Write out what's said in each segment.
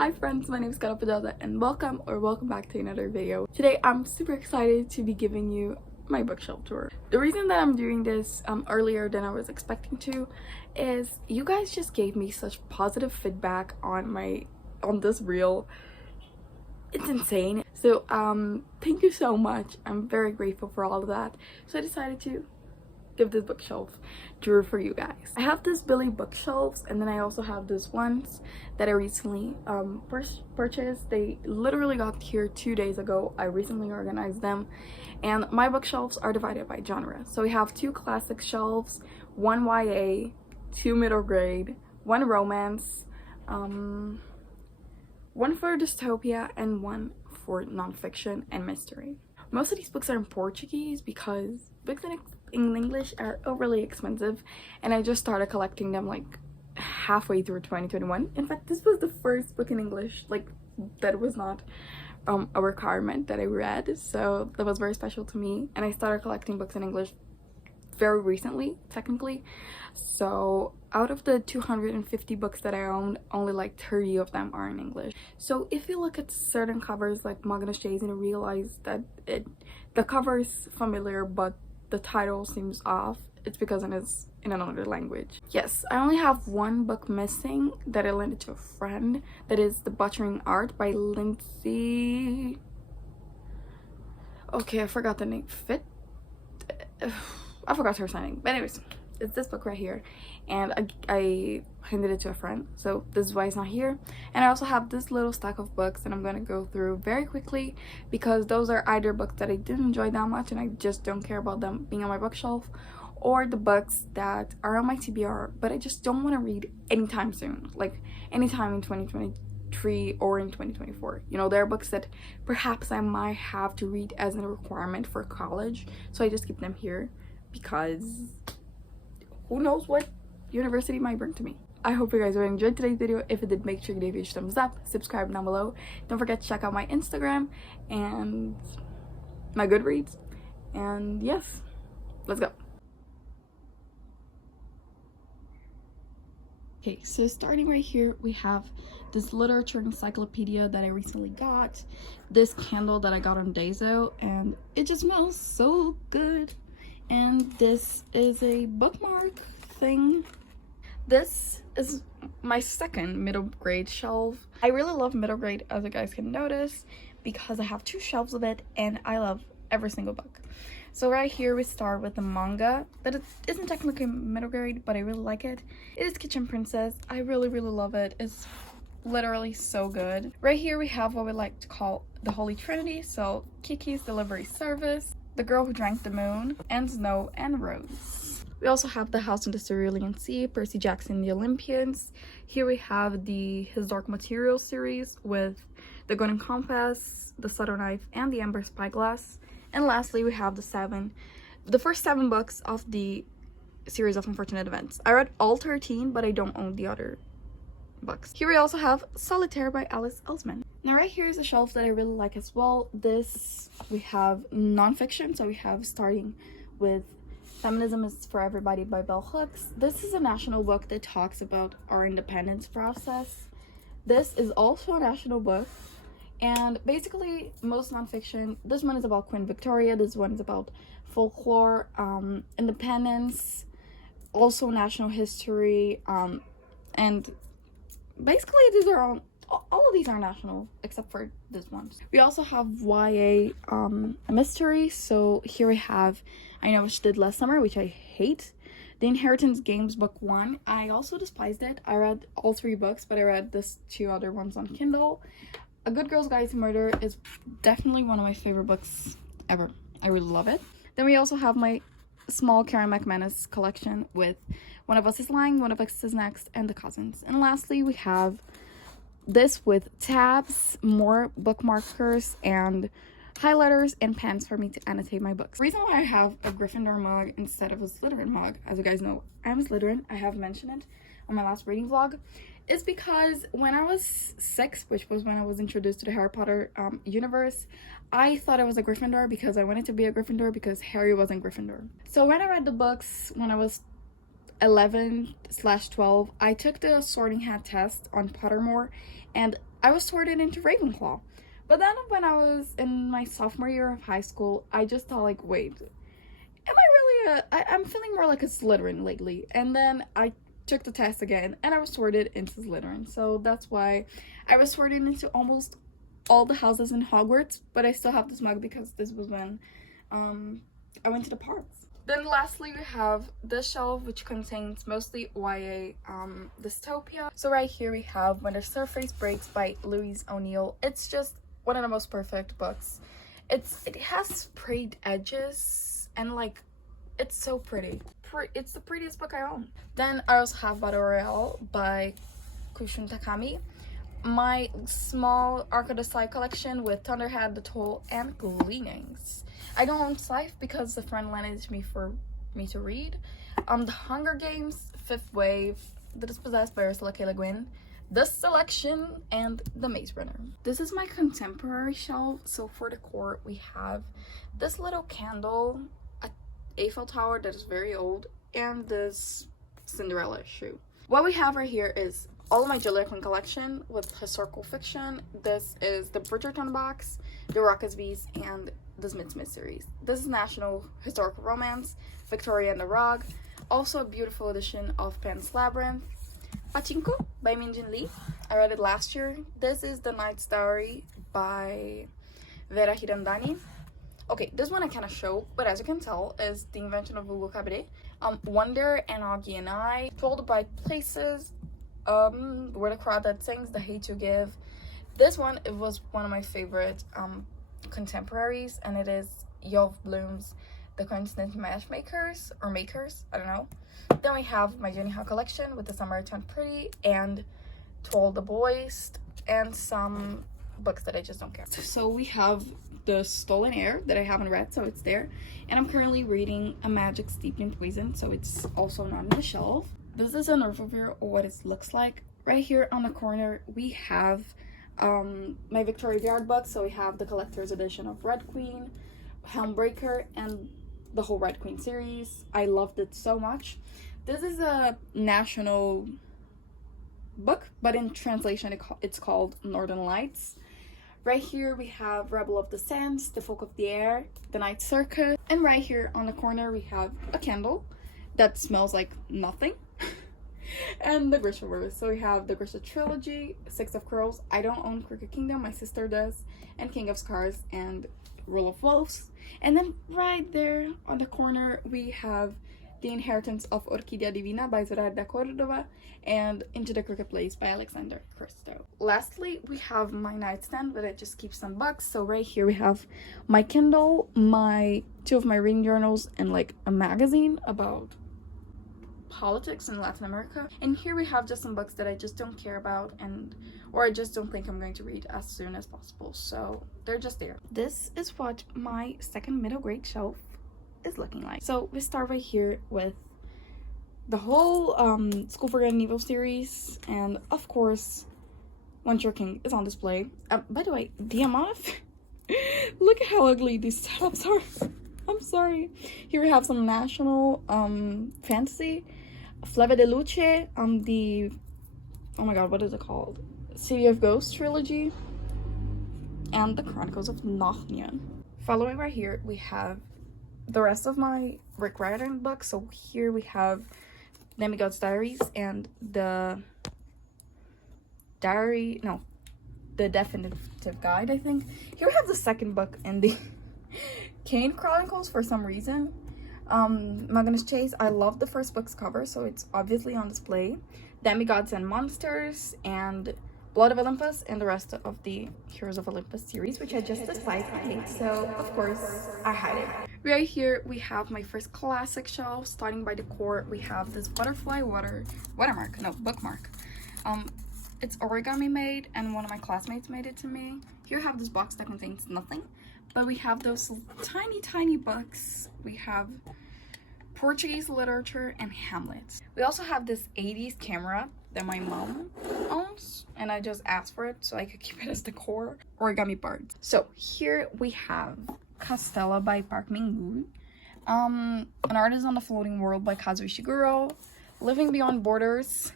Hi friends, my name is Karapadada and welcome back to another video. Today I'm super excited to be giving you my bookshelf tour. The reason that I'm doing this earlier than I was expecting to is you guys just gave me such positive feedback on this reel. It's insane. So thank you so much. I'm very grateful for all of that. So I decided to give this bookshelf tour for you guys. I have this Billy bookshelves, and then I also have this ones that I recently purchased. They literally got here 2 days ago. I recently organized them, and my bookshelves are divided by genre. So we have 2 classic shelves, 1 YA, 2 middle grade, 1 romance, 1 for dystopia, and 1 for nonfiction and mystery. Most of these books are in Portuguese because books in English are overly expensive, and I just started collecting them like halfway through 2021. In fact, this was the first book in English that was not a requirement that I read, so that was very special to me. And I started collecting books in English very recently, technically. So out of the 250 books that I own, only like 30 of them are in English. So if you look at certain covers like Magna Chase and you realize that the cover is familiar but the title seems off, it's because it is in another language. Yes, I only have 1 book missing that I lent to a friend. That is The Butchering Art by Lindsay. Okay, I forgot the name. I forgot her signing. But anyways, it's this book right here, and I handed it to a friend, so this is why it's not here. And I also have this little stack of books that I'm gonna go through very quickly because those are either books that I didn't enjoy that much and I just don't care about them being on my bookshelf, or the books that are on my TBR but I just don't want to read anytime soon, like anytime in 2023 or in 2024. You know, there are books that perhaps I might have to read as a requirement for college, so I just keep them here because who knows what university might bring to me. I hope you guys really enjoyed today's video. If it did, make sure you give it a huge thumbs up, subscribe down below. Don't forget to check out my Instagram and my Goodreads. And yes, let's go. Okay, so starting right here, we have this literature encyclopedia that I recently got, this candle that I got on Daiso, and it just smells so good. And this is a bookmark thing. This is my second middle grade shelf. I really love middle grade, as you guys can notice, because I have 2 shelves of it and I love every single book. So right here we start with the manga that it isn't technically middle grade, but I really like it. It is Kitchen Princess. I really love it. It's literally so good. Right here we have what we like to call the Holy Trinity. So Kiki's Delivery Service, The Girl Who Drank the Moon, and Snow and Rose. We also have The House in the Cerulean Sea, Percy Jackson and the Olympians. Here we have the Historic Materials series with The Golden Compass, The Subtle Knife, and The Amber Spyglass. And lastly, we have the first 7 books of the series of Unfortunate Events. I read all 13, but I don't own the other books. Here we also have Solitaire by Alice Ellsman. Now right here is a shelf that I really like as well. This, we have nonfiction, so we have starting with Feminism is for Everybody by Bell Hooks. This is a national book that talks about our independence process. This is also a national book, and basically most nonfiction, this one is about Queen Victoria, this one is about folklore, independence, also national history, and basically these are all of these are national except for this one. We also have YA mystery. So here we have I Know What You Did Last Summer, which I hate. The Inheritance Games book 1. I also despised it. I read all 3 books, but I read this 2 other ones on Kindle. A Good Girl's Guide to Murder is definitely one of my favorite books ever. I really love it. Then we also have my small Karen McManus collection with One of Us Is Lying, One of Us Is Next, and The Cousins. And lastly, we have this with tabs, more bookmarkers, and highlighters and pens for me to annotate my books. The reason why I have a Gryffindor mug instead of a Slytherin mug, as you guys know, I'm a Slytherin. I have mentioned it on my last reading vlog, is because when I was 6, which was when I was introduced to the Harry Potter universe, I thought I was a Gryffindor because I wanted to be a Gryffindor because Harry wasn't Gryffindor. So when I read the books when I was 11/12, I took the Sorting Hat test on Pottermore, and I was sorted into Ravenclaw. But then when I was in my sophomore year of high school, I just thought like, wait, am I really I'm feeling more like a Slytherin lately. And then I took the test again and I was sorted into Slytherin. So that's why I was sorted into almost all the houses in Hogwarts, but I still have this mug because this was when I went to the parks. Then lastly, we have this shelf, which contains mostly YA dystopia. So right here we have When the Surface Breaks by Louise O'Neill. It's just one of the most perfect books. It has sprayed edges and like it's so pretty. It's the prettiest book I own. Then I also have Battle Royale by Kushun Takami. My small Arc of the Sly collection with Thunderhead, The Toll, and Gleanings. I don't own Scythe because a friend lent it to me for me to read. The Hunger Games, Fifth Wave, The Dispossessed by Ursula K. Le Guin, The Selection, and The Maze Runner. This is my contemporary shelf. So for the core, we have this little candle, a Eiffel Tower that is very old, and this Cinderella shoe. What we have right here is all of my Julia Quinn collection with historical fiction. This is the Bridgerton box, the Ruckus Beast, and the Smith series. This is National Historical Romance, Victoria and the Rug. Also a beautiful edition of Pan's Labyrinth. Pachinko by Min-Jin Lee. I read it last year. This is The Knight's Diary by Vera Hirandani. Okay, this one I cannot show, but as you can tell, is The Invention of Hugo Cabret. Wonder and Augie and I, Told by Places, Where the Crowd That Sings, The Hate You Give. This one, it was one of my favorite contemporaries, and it is Yov Bloom's The Coincident Matchmakers, or Makers, I don't know. Then we have my Jenny Ha collection with The Summer I Turned Pretty, and To All the Boys, and some books that I just don't care. So we have The Stolen Air that I haven't read, so it's there. And I'm currently reading A Magic Steeped in Poison, so it's also not on the shelf. This is an overview of what it looks like. Right here on the corner, we have my Victoria Yard books. So we have the collector's edition of Red Queen, Helmbreaker, and the whole Red Queen series. I loved it so much. This is a national book, but in translation it's called Northern Lights. Right here we have Rebel of the Sands, The Folk of the Air, The Night Circus, and right here on the corner we have a candle that smells like nothing. And the Grishaverse. So we have the Grisha trilogy, Six of Crows. I don't own Crooked Kingdom, my sister does, and King of Scars and Rule of Wolves. And then right there on the corner we have The Inheritance of Orquídea Divina by Zoraida Cordova and Into the Crooked Place by Alexander Christo. Lastly, we have my nightstand, but I just keep some books. So right here we have my Kindle, two of my reading journals, and like a magazine about politics in Latin America. And here we have just some books that I just don't care about or I just don't think I'm going to read as soon as possible. So they're just there. This is what my second middle grade shelf is looking like. So we start right here with the whole School for Good and Evil series, and of course One True King is on display. By the way, the amount of look at how ugly these setups are. I'm sorry. Here we have some national fantasy, Fleve de Luce, the oh my god, what is it called? City of Ghosts trilogy, and the Chronicles of Narnia. Following right here, we have the rest of my Rick Riordan books. So here we have Demigod's Diaries and the Definitive Guide, I think. Here we have the second book in the Kane Chronicles for some reason. Magnus Chase, I love the first book's cover, so it's obviously on display. Demigods and Monsters, and Blood of Olympus, and the rest of the Heroes of Olympus series, which I just decided to hate, so of course I hide it. Right here we have my first classic shelf. Starting by the core, we have this butterfly bookmark. It's origami made, and one of my classmates made it to me. Here we have this box that contains nothing, but we have those tiny books. We have Portuguese literature and Hamlet. We also have this 80s camera that my mom owns, and I just asked for it so I could keep it as decor. Origami birds. So here we have Castella by Park Min-woo, An Artist on the Floating World by Kazuo Ishiguro, Living Beyond Borders,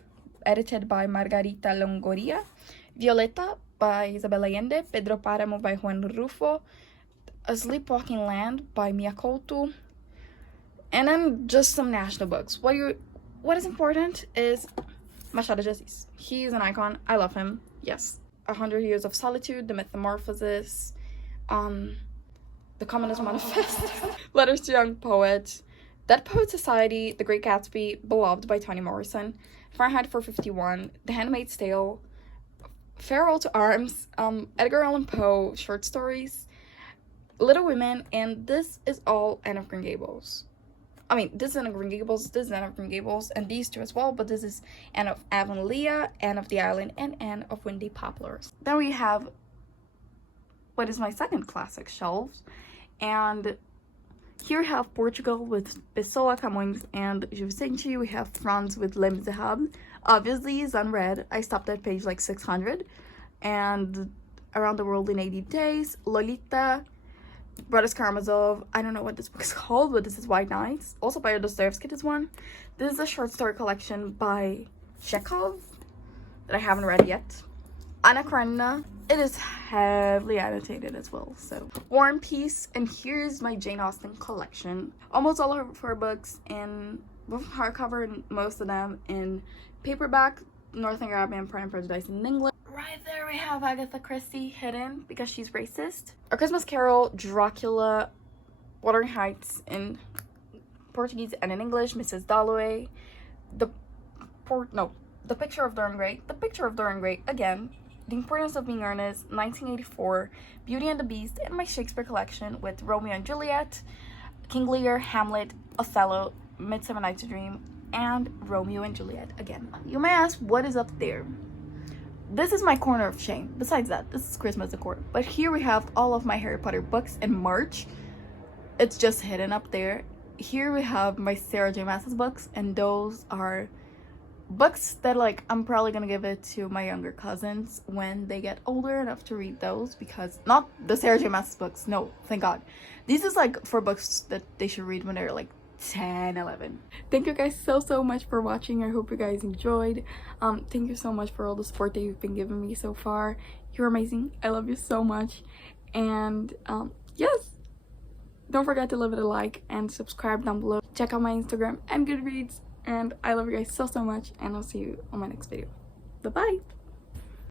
edited by Margarita Longoria, Violeta by Isabel Allende, Pedro Páramo by Juan Rufo, A Sleepwalking Land by Mia Couto, and then just some national books. What is important is Machado de Assis. He is an icon. I love him. Yes. 100 Years of Solitude, The Metamorphosis, The Communist Manifest, Letters to Young Poets, Dead Poet Society, The Great Gatsby, Beloved by Toni Morrison, Fahrenheit 451, The Handmaid's Tale, Farewell to Arms, Edgar Allan Poe short stories, Little Women, and this is all Anne of Green Gables. I mean, this is Anne of Green Gables, this is Anne of Green Gables, and these two as well, but this is Anne of Avonlea, Anne of the Island, and Anne of Windy Poplars. Then we have what is my second classic shelves, and here we have Portugal with Pessoa, Camões, and Gilles Vicente. We have France with Les Miserables. Obviously, it's unread. I stopped at page like 600. And Around the World in 80 Days, Lolita, Brothers Karamazov. I don't know what this book is called, but this is White Nights. Also by Dostoevsky, this one. This is a short story collection by Chekhov that I haven't read yet. Anna Karenina. It is heavily annotated as well. So War and Peace, and here's my Jane Austen collection. Almost all of her books in hardcover, and most of them in paperback. Northanger and Pride and Prejudice in England. Right there we have Agatha Christie hidden because she's racist. A Christmas Carol, Dracula, Wuthering Heights in Portuguese and in English, Mrs. Dalloway, The Picture of Dorian Gray, The Picture of Dorian Gray again, The Importance of Being Earnest, 1984, Beauty and the Beast, and my Shakespeare collection with Romeo and Juliet, King Lear, Hamlet, Othello, Midsummer Night's Dream, and Romeo and Juliet again. You may ask, what is up there? This is my corner of shame. Besides that, this is Christmas decor. But here we have all of my Harry Potter books in March. It's just hidden up there. Here we have my Sarah J. Maas books, and those are books that like I'm probably gonna give it to my younger cousins when they get older enough to read those, because not the Sarah J. Maas books, no, thank God. These is like for books that they should read when they're like 10, 11. Thank you guys so much for watching. I hope you guys enjoyed. Thank you so much for all the support that you've been giving me so far. You're amazing. I love you so much. And yes, don't forget to leave it a like and subscribe down below. Check out my Instagram and Goodreads. And I love you guys so much, and I'll see you on my next video. Bye bye.